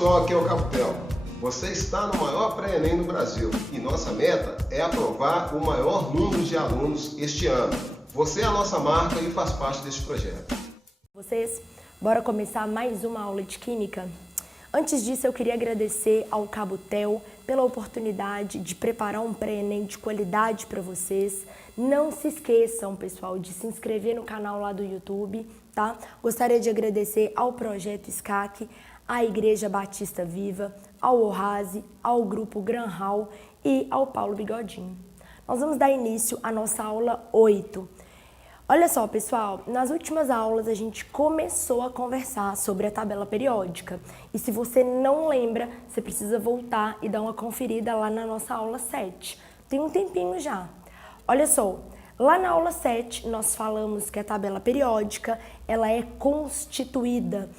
pessoal, aqui é o Capitel. Você está no maior pré-ENEM do Brasil e nossa meta é aprovar o maior número de alunos este ano. Você é a nossa marca e faz parte deste projeto. Vocês, bora começar mais uma aula de Química? Antes disso, eu queria agradecer ao Capitel pela oportunidade de preparar um pré-ENEM de qualidade para vocês. Não se esqueçam, pessoal, de se inscrever no canal lá do YouTube, tá? Gostaria de agradecer ao Projeto SCAC, à Igreja Batista Viva, ao Orraze, ao Grupo Gran Hall e ao Paulo Bigodinho. Nós vamos dar início à nossa aula 8. Olha só, pessoal, nas últimas aulas a gente começou a conversar sobre a tabela periódica. E se você não lembra, você precisa voltar e dar uma conferida lá na nossa aula 7. Tem um tempinho já. Olha só, lá na aula 7 nós falamos que a tabela periódica ela é constituída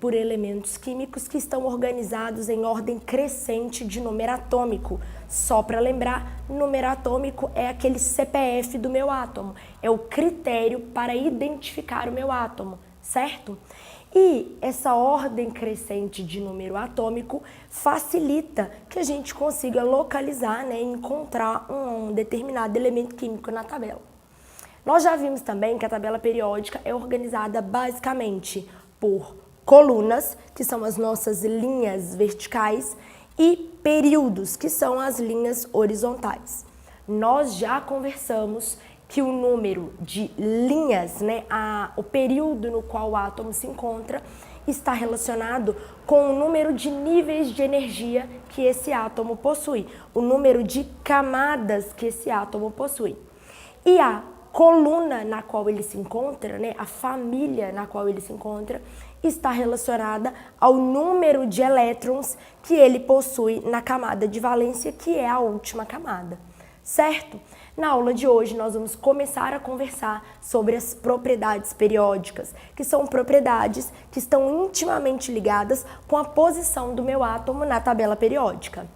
por elementos químicos que estão organizados em ordem crescente de número atômico. Só para lembrar, número atômico é aquele CPF do meu átomo, é o critério para identificar o meu átomo, certo? E essa ordem crescente de número atômico facilita que a gente consiga localizar, encontrar um determinado elemento químico na tabela. Nós já vimos também que a tabela periódica é organizada basicamente por colunas, que são as nossas linhas verticais, e períodos, que são as linhas horizontais. Nós já conversamos que o número de linhas, o período no qual o átomo se encontra, está relacionado com o número de níveis de energia que esse átomo possui, o número de camadas que esse átomo possui. E a coluna na qual ele se encontra, a família na qual ele se encontra, está relacionada ao número de elétrons que ele possui na camada de valência, que é a última camada, certo? Na aula de hoje nós vamos começar a conversar sobre as propriedades periódicas, que são propriedades que estão intimamente ligadas com a posição do meu átomo na tabela periódica.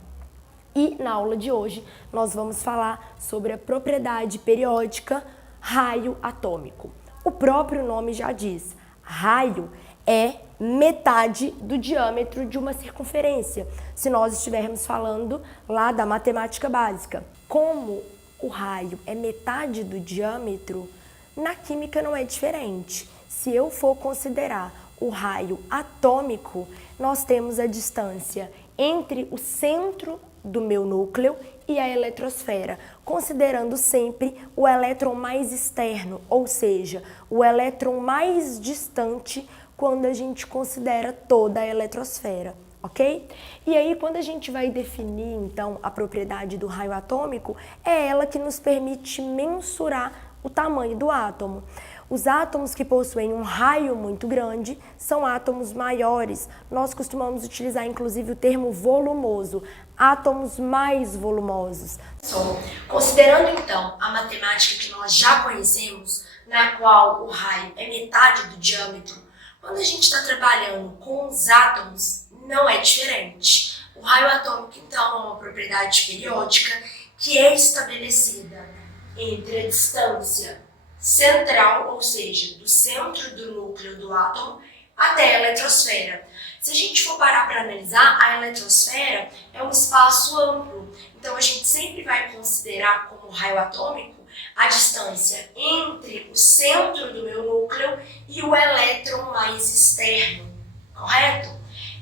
E na aula de hoje nós vamos falar sobre a propriedade periódica raio atômico. O próprio nome já diz, raio é metade do diâmetro de uma circunferência, se nós estivermos falando lá da matemática básica. Como o raio é metade do diâmetro, na química não é diferente. Se eu for considerar o raio atômico, nós temos a distância entre o centro do meu núcleo e a eletrosfera, considerando sempre o elétron mais externo, ou seja, o elétron mais distante quando a gente considera toda a eletrosfera, ok? E aí, quando a gente vai definir, então, a propriedade do raio atômico, é ela que nos permite mensurar o tamanho do átomo. Os átomos que possuem um raio muito grande são átomos maiores. Nós costumamos utilizar, inclusive, o termo volumoso, átomos mais volumosos. Considerando, então, a matemática que nós já conhecemos, na qual o raio é metade do diâmetro, quando a gente está trabalhando com os átomos, não é diferente. O raio atômico, então, é uma propriedade periódica que é estabelecida entre a distância central, ou seja, do centro do núcleo do átomo, até a eletrosfera. Se a gente for parar para analisar, a eletrosfera é um espaço amplo, então a gente sempre vai considerar como raio atômico a distância entre o centro do meu núcleo e o elétron mais externo, correto?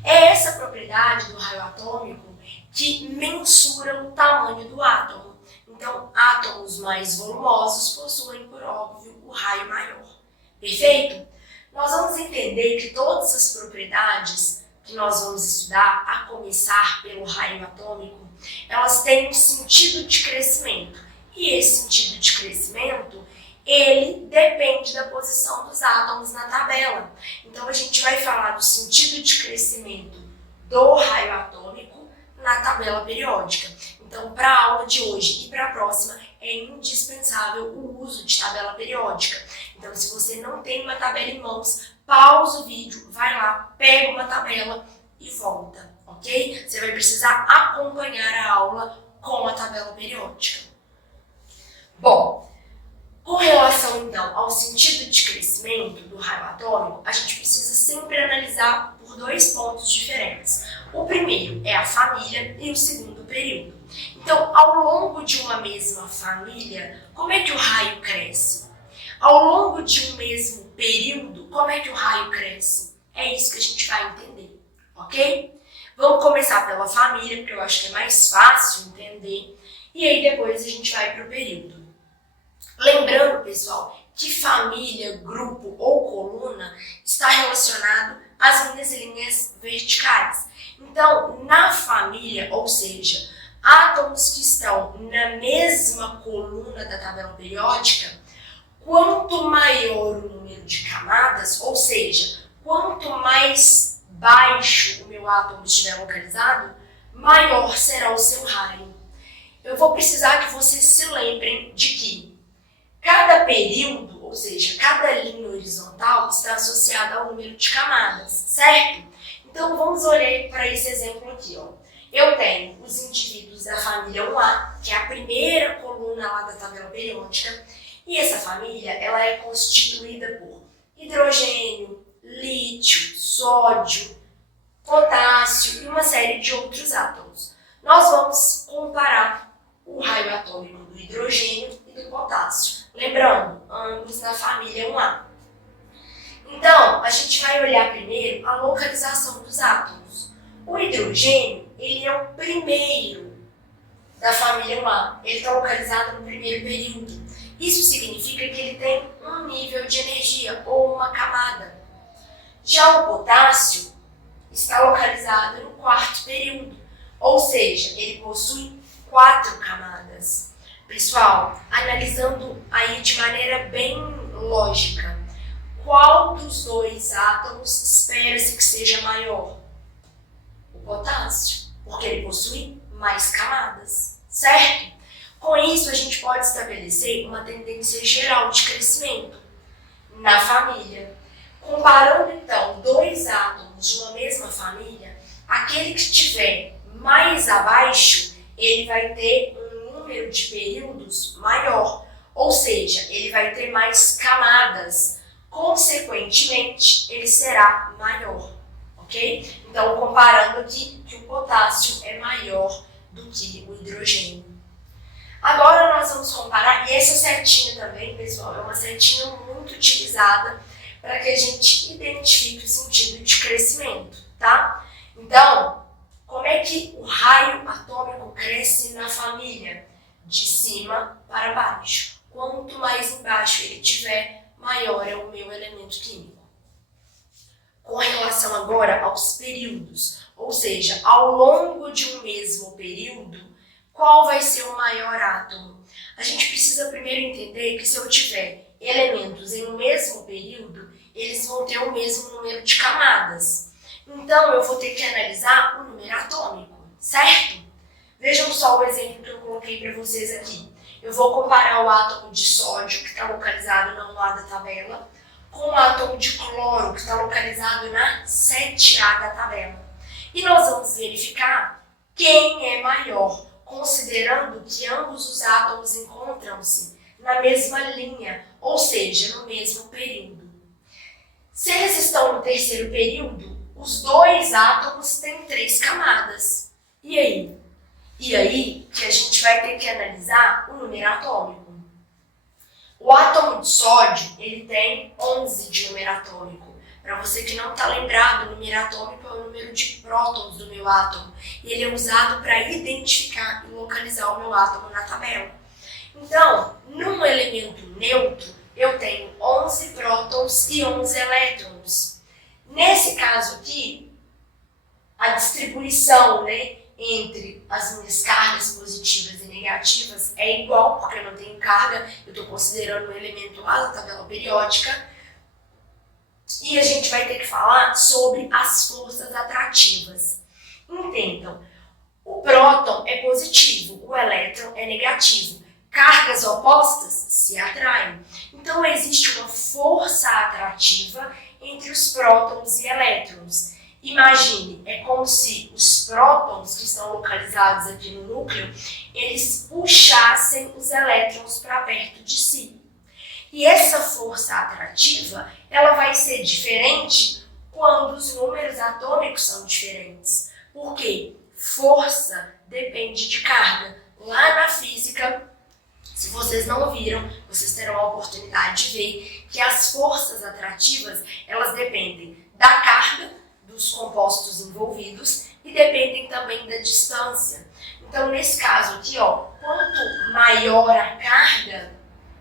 É essa propriedade do raio atômico que mensura o tamanho do átomo. Então, átomos mais volumosos possuem, por óbvio, o raio maior. Perfeito? Nós vamos entender que todas as propriedades que nós vamos estudar, a começar pelo raio atômico, elas têm um sentido de crescimento. E esse sentido de crescimento, ele depende da posição dos átomos na tabela. Então, a gente vai falar do sentido de crescimento do raio atômico na tabela periódica. Então, para a aula de hoje e para a próxima, é indispensável o uso de tabela periódica. Então, se você não tem uma tabela em mãos, pausa o vídeo, vai lá, pega uma tabela e volta, ok? Você vai precisar acompanhar a aula com a tabela periódica. Bom, com relação então ao sentido de crescimento do raio atômico, a gente precisa sempre analisar por por dois pontos diferentes. O primeiro é a família e o segundo o período. Então, ao longo de uma mesma família, como é que o raio cresce? Ao longo de um mesmo período, como é que o raio cresce? É isso que a gente vai entender, ok? Vamos começar pela família, porque eu acho que é mais fácil entender, e aí depois a gente vai para o período. Lembrando, pessoal, que família, grupo ou coluna está relacionado às minhas linhas verticais. Então, na família, ou seja, átomos que estão na mesma coluna da tabela periódica, quanto maior o número de camadas, ou seja, quanto mais baixo o meu átomo estiver localizado, maior será o seu raio. Eu vou precisar que vocês se lembrem de que cada período, ou seja, cada linha horizontal, está associada ao número de camadas, certo? Então vamos olhar para esse exemplo aqui, ó. Eu tenho os indivíduos da família 1A, que é a primeira coluna lá da tabela periódica, e essa família ela é constituída por hidrogênio, lítio, sódio, potássio e uma série de outros átomos. Nós vamos comparar o raio atômico do hidrogênio e do potássio, lembrando, ambos na família 1A. Então, a gente vai olhar primeiro a localização dos átomos. O hidrogênio, ele é o primeiro da família 1A, ele está localizado no primeiro período. Isso significa que ele tem um nível de energia ou uma camada. Já o potássio está localizado no quarto período, ou seja, ele possui 4 camadas. Pessoal, analisando aí de maneira bem lógica, qual dos dois átomos espera-se que seja maior? O potássio, porque ele possui mais camadas, certo? Com isso, a gente pode estabelecer uma tendência geral de crescimento na família. Comparando, então, dois átomos de uma mesma família, aquele que estiver mais abaixo, ele vai ter um número de períodos maior, ou seja, ele vai ter mais camadas. Consequentemente, ele será maior, ok? Então, comparando aqui que o potássio é maior do que o hidrogênio. Agora nós vamos comparar, e essa setinha também, pessoal, é uma setinha muito utilizada para que a gente identifique o sentido de crescimento, tá? Então, como é que o raio atômico cresce na família? De cima para baixo. Quanto mais embaixo ele tiver, maior é o meu elemento químico. Com relação agora aos períodos, ou seja, ao longo de um mesmo período, qual vai ser o maior átomo? A gente precisa primeiro entender que se eu tiver elementos em um mesmo período, eles vão ter o mesmo número de camadas. Então, eu vou ter que analisar o número atômico, certo? Vejam só o exemplo que eu coloquei para vocês aqui. Eu vou comparar o átomo de sódio, que está localizado no lado da tabela, com o átomo de cloro, que está localizado na 7A da tabela. E nós vamos verificar quem é maior, considerando que ambos os átomos encontram-se na mesma linha, ou seja, no mesmo período. Se eles estão no terceiro período, os dois átomos têm 3 camadas. E aí? E aí que a gente vai ter que analisar o número atômico. O átomo de sódio, ele tem 11 de número atômico. Para você que não está lembrado, o número atômico é o número de prótons do meu átomo. E ele é usado para identificar e localizar o meu átomo na tabela. Então, num elemento neutro, eu tenho 11 prótons e 11 elétrons. Nesse caso aqui, a distribuição, entre as minhas cargas positivas e negativas é igual, porque eu não tenho carga, eu estou considerando um elemento lá da tabela periódica. E a gente vai ter que falar sobre as forças atrativas. Entendam, o próton é positivo, o elétron é negativo. Cargas opostas se atraem. Então, existe uma força atrativa entre os prótons e elétrons. Imagine, é como se os prótons que estão localizados aqui no núcleo, eles puxassem os elétrons para perto de si. E essa força atrativa, ela vai ser diferente quando os números atômicos são diferentes. Por quê? Força depende de carga. Lá na física, se vocês não viram, vocês terão a oportunidade de ver que as forças atrativas, elas dependem da carga dos compostos envolvidos e dependem também da distância. Então, nesse caso aqui, quanto maior a carga,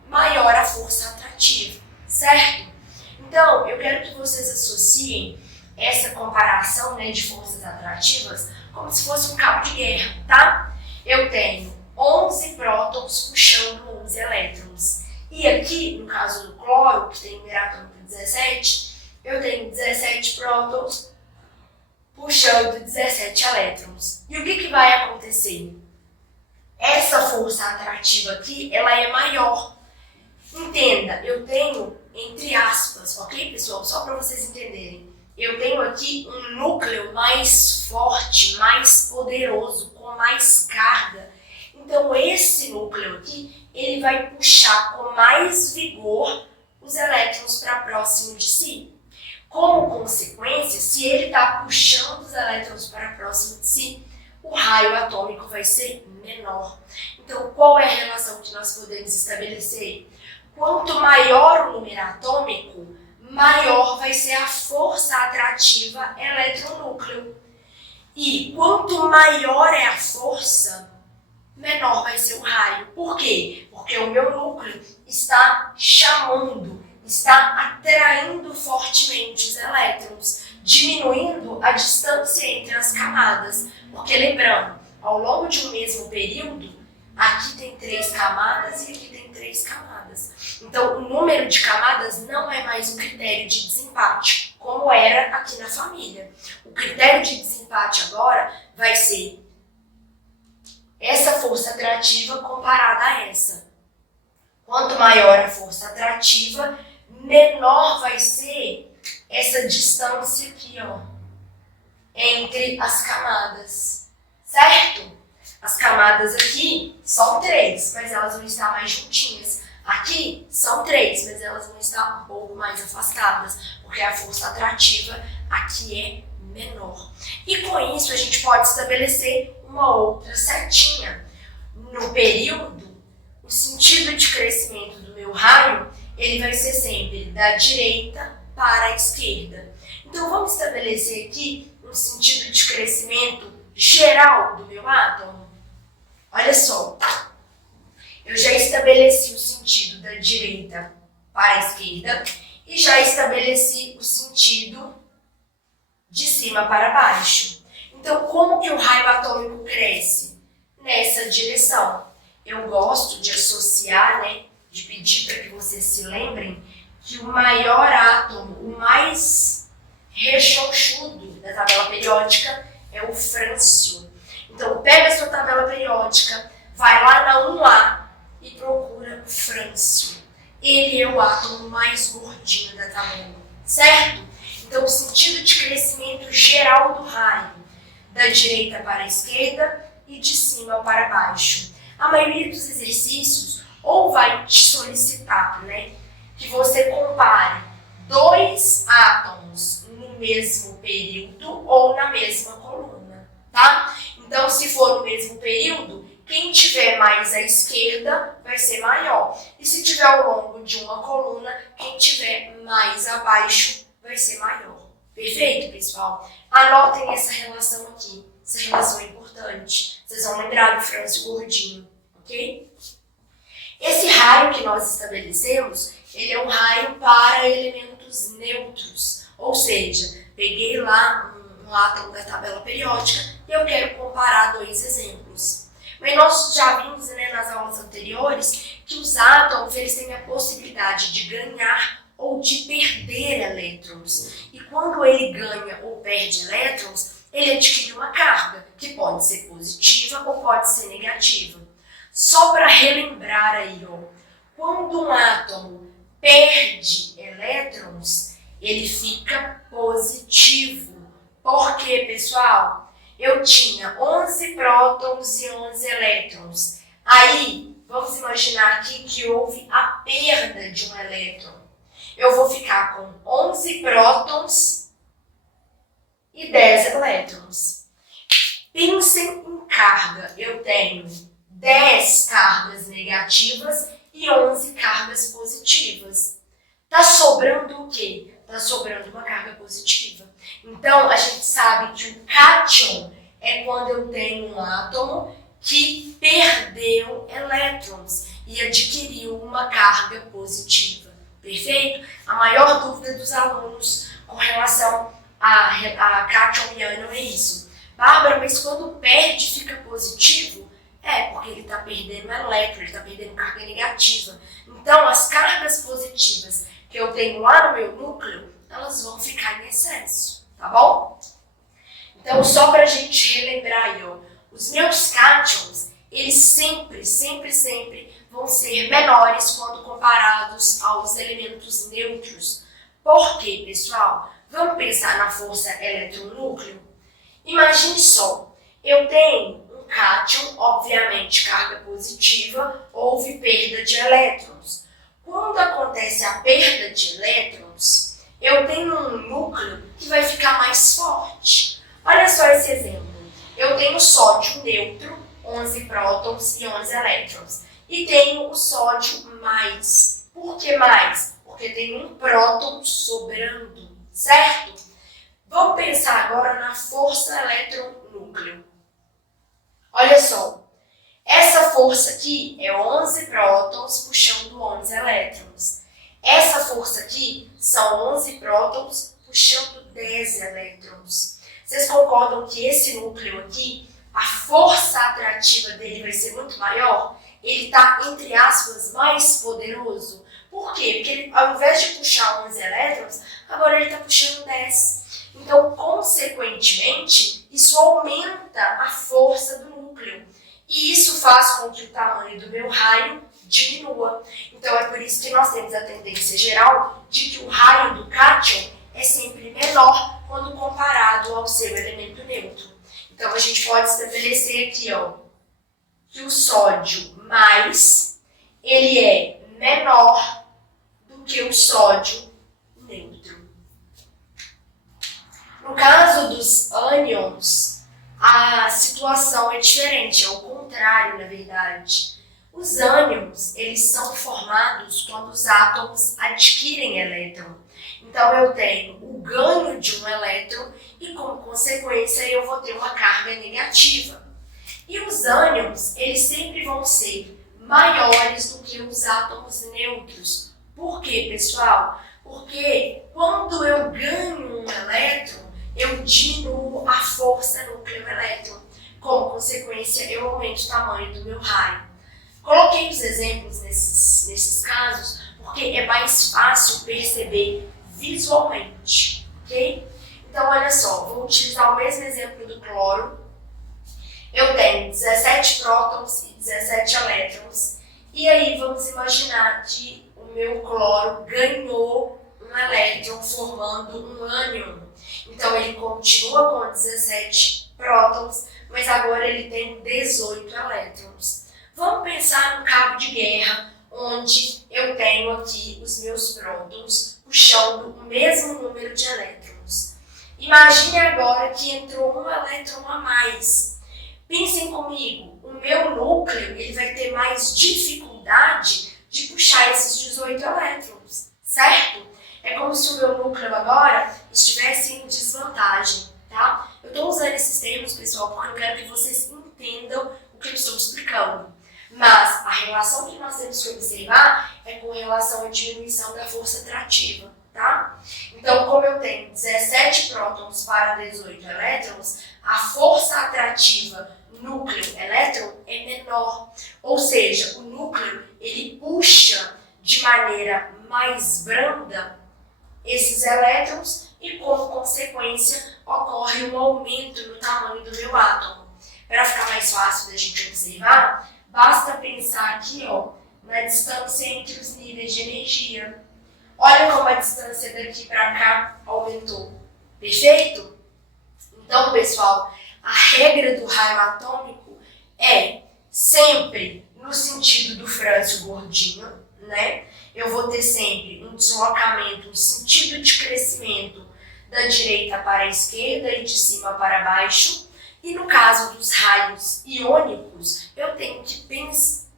maior a força atrativa, certo? Então, eu quero que vocês associem essa comparação, de forças atrativas como se fosse um cabo de guerra, tá? Eu tenho 11 prótons puxando 11 elétrons. E aqui, no caso do cloro, que tem número atômico 17, eu tenho 17 prótons puxando 17 elétrons. E o que vai acontecer? Essa força atrativa aqui, ela é maior. Entenda, eu tenho, entre aspas, ok, pessoal? Só para vocês entenderem. Eu tenho aqui um núcleo mais forte, mais poderoso, com mais carga. Então, esse núcleo aqui, ele vai puxar com mais vigor os elétrons para próximo de si. Como consequência, se ele está puxando os elétrons para próximo de si, o raio atômico vai ser menor. Então, qual é a relação que nós podemos estabelecer? Quanto maior o número atômico, maior vai ser a força atrativa eletronúcleo. E quanto maior é a força, menor vai ser o raio. Por quê? Porque o meu núcleo está chamando, está atraindo fortemente os elétrons, diminuindo a distância entre as camadas. Porque lembrando, ao longo de um mesmo período, aqui tem 3 camadas e aqui tem 3 camadas. Então, o número de camadas não é mais um critério de desempate, como era aqui na família. O critério de desempate agora vai ser essa força atrativa comparada a essa. Quanto maior a força atrativa, menor vai ser essa distância aqui, entre as camadas, certo? As camadas aqui são 3, mas elas vão estar mais juntinhas. Aqui são 3, mas elas vão estar um pouco mais afastadas, porque a força atrativa aqui é menor. E com isso a gente pode estabelecer uma outra setinha. No período, o sentido de crescimento do meu raio, ele vai ser sempre da direita para a esquerda. Então vamos estabelecer aqui um sentido de crescimento geral do meu átomo. Olha só, eu já estabeleci o sentido da direita para a esquerda e já estabeleci o sentido de cima para baixo. Então, como que o raio atômico cresce? Nessa direção. Eu gosto de associar, de pedir para que vocês se lembrem que o maior átomo, o mais rechonchudo da tabela periódica é o frâncio. Então, pega a sua tabela periódica, vai lá na 1A e procura o frâncio. Ele é o átomo mais gordinho da tabela, certo? Então, o sentido de crescimento geral do raio, da direita para a esquerda e de cima para baixo. A maioria dos exercícios ou vai te solicitar, que você compare 2 átomos no mesmo período ou na mesma coluna, tá? Então, se for no mesmo período, quem tiver mais à esquerda vai ser maior. E se tiver ao longo de uma coluna, quem tiver mais abaixo vai ser maior. Perfeito, pessoal? Anotem essa relação aqui. Essa relação é importante. Vocês vão lembrar do frâncio gordinho, ok? Esse raio que nós estabelecemos, ele é um raio para elementos neutros. Ou seja, peguei lá um átomo da tabela periódica e eu quero comparar 2 exemplos. Mas nós já vimos nas aulas anteriores que os átomos eles têm a possibilidade de ganhar ou de perder elétrons. E quando ele ganha ou perde elétrons, ele adquire uma carga, que pode ser positiva ou pode ser negativa. Só para relembrar aí, quando um átomo perde elétrons, ele fica positivo. Por quê, pessoal? Eu tinha 11 prótons e 11 elétrons. Aí, vamos imaginar aqui que houve a perda de um elétron. Eu vou ficar com 11 prótons e 10 elétrons. Pensem em carga. Eu tenho 10 cargas negativas e 11 cargas positivas. Tá sobrando o quê? Tá sobrando uma carga positiva. Então, a gente sabe que o cátion é quando eu tenho um átomo que perdeu elétrons e adquiriu uma carga positiva. Perfeito? A maior dúvida dos alunos com relação a cátion e ânion é isso. Bárbara, mas quando perde fica positivo? É, porque ele está perdendo elétron, ele está perdendo carga negativa. Então, as cargas positivas que eu tenho lá no meu núcleo, elas vão ficar em excesso, tá bom? Então, só para a gente relembrar aí, ó, os meus cátions, eles sempre vão ser menores quando comparados aos elementos neutros. Por quê, pessoal? Vamos pensar na força eletronúcleo? Imagine só, eu tenho um cátion, obviamente carga positiva, houve perda de elétrons. Quando acontece a perda de elétrons, eu tenho um núcleo que vai ficar mais forte. Olha só esse exemplo. Eu tenho sódio neutro, 11 prótons e 11 elétrons. E tenho o sódio mais. Por que mais? Porque tem um próton sobrando, certo? Vamos pensar agora na força eletronúcleo. Olha só. Essa força aqui é 11 prótons puxando 11 elétrons. Essa força aqui são 11 prótons puxando 10 elétrons. Vocês concordam que esse núcleo aqui, a força atrativa dele vai ser muito maior? Ele está, entre aspas, mais poderoso. Por quê? Porque ele, ao invés de puxar 11 elétrons, agora ele está puxando 10. Então, consequentemente, isso aumenta a força do núcleo. E isso faz com que o tamanho do meu raio diminua. Então, é por isso que nós temos a tendência geral de que o raio do cátion é sempre menor quando comparado ao seu elemento neutro. Então, a gente pode estabelecer aqui, ó, que o sódio mais, ele é menor do que o sódio neutro. No caso dos ânions, a situação é diferente, é o contrário, na verdade. Os ânions, eles são formados quando os átomos adquirem elétron. Então, eu tenho o ganho de um elétron e, como consequência, eu vou ter uma carga negativa. E os ânions, eles sempre vão ser maiores do que os átomos neutros. Por quê, pessoal? Porque quando eu ganho um elétron, eu diminuo a força núcleo-elétron. Como consequência, eu aumento o tamanho do meu raio. Coloquei os exemplos nesses casos porque é mais fácil perceber visualmente, ok? Então, olha só, vou utilizar o mesmo exemplo do cloro. Eu tenho 17 prótons e 17 elétrons. E aí, vamos imaginar que o meu cloro ganhou um elétron formando um ânion. Então, ele continua com 17 prótons, mas agora ele tem 18 elétrons. Vamos pensar no cabo de guerra, onde eu tenho aqui os meus prótons puxando o mesmo número de elétrons. Imagine agora que entrou um elétron a mais. Pensem comigo, o meu núcleo ele vai ter mais dificuldade de puxar esses 18 elétrons, certo? É como se o meu núcleo agora estivesse em desvantagem, tá? Eu estou usando esses termos, pessoal, porque eu quero que vocês entendam o que eu estou explicando. Mas a relação que nós temos que observar é com relação à diminuição da força atrativa, tá? Então, como eu tenho 17 prótons para 18 elétrons, a força atrativa núcleo-elétron é menor. Ou seja, o núcleo ele puxa de maneira mais branda esses elétrons e, como consequência, ocorre um aumento no tamanho do meu átomo. Para ficar mais fácil da gente observar, basta pensar aqui, ó, na distância entre os níveis de energia. Olha como a distância daqui para cá aumentou. Perfeito? Então, pessoal, a regra do raio atômico é sempre no sentido do Frâncio Gordinho, né? Eu vou ter sempre um deslocamento, um sentido de crescimento da direita para a esquerda e de cima para baixo. E no caso dos raios iônicos, eu tenho que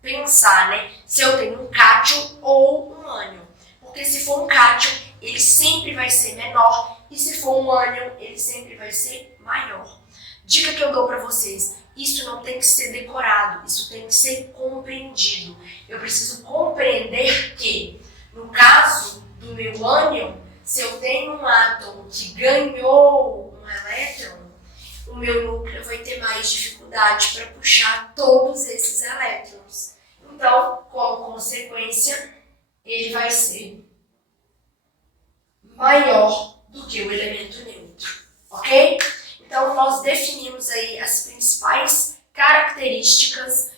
pensar, né, se eu tenho um cátion ou um ânion. Porque se for um cátion, ele sempre vai ser menor, e se for um ânion, ele sempre vai ser maior. Dica que eu dou para vocês: isso não tem que ser decorado, isso tem que ser compreendido. Eu preciso compreender que, no caso do meu ânion, se eu tenho um átomo que ganhou um elétron, o meu núcleo vai ter mais dificuldade para puxar todos esses elétrons. Então, como consequência, ele vai ser maior do que o elemento neutro, ok? Então, nós definimos aí as principais características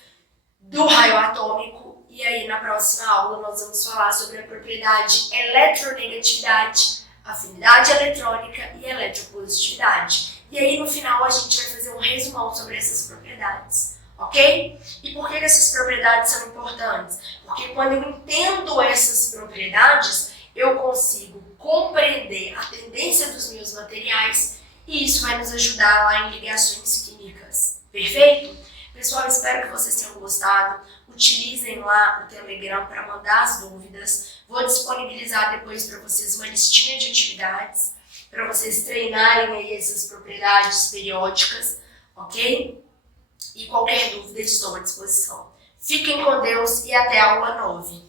do raio atômico, e aí na próxima aula nós vamos falar sobre a propriedade eletronegatividade, afinidade eletrônica e eletropositividade. E aí no final a gente vai fazer um resumão sobre essas propriedades, ok? E por que essas propriedades são importantes? Porque quando eu entendo essas propriedades, eu consigo compreender a tendência dos meus materiais e isso vai nos ajudar lá em ligações químicas. Perfeito? Pessoal, espero que vocês tenham gostado. Utilizem lá o Telegram para mandar as dúvidas. Vou disponibilizar depois para vocês uma listinha de atividades para vocês treinarem aí essas propriedades periódicas, ok? E qualquer dúvida estou à disposição. Fiquem com Deus e até a aula 9.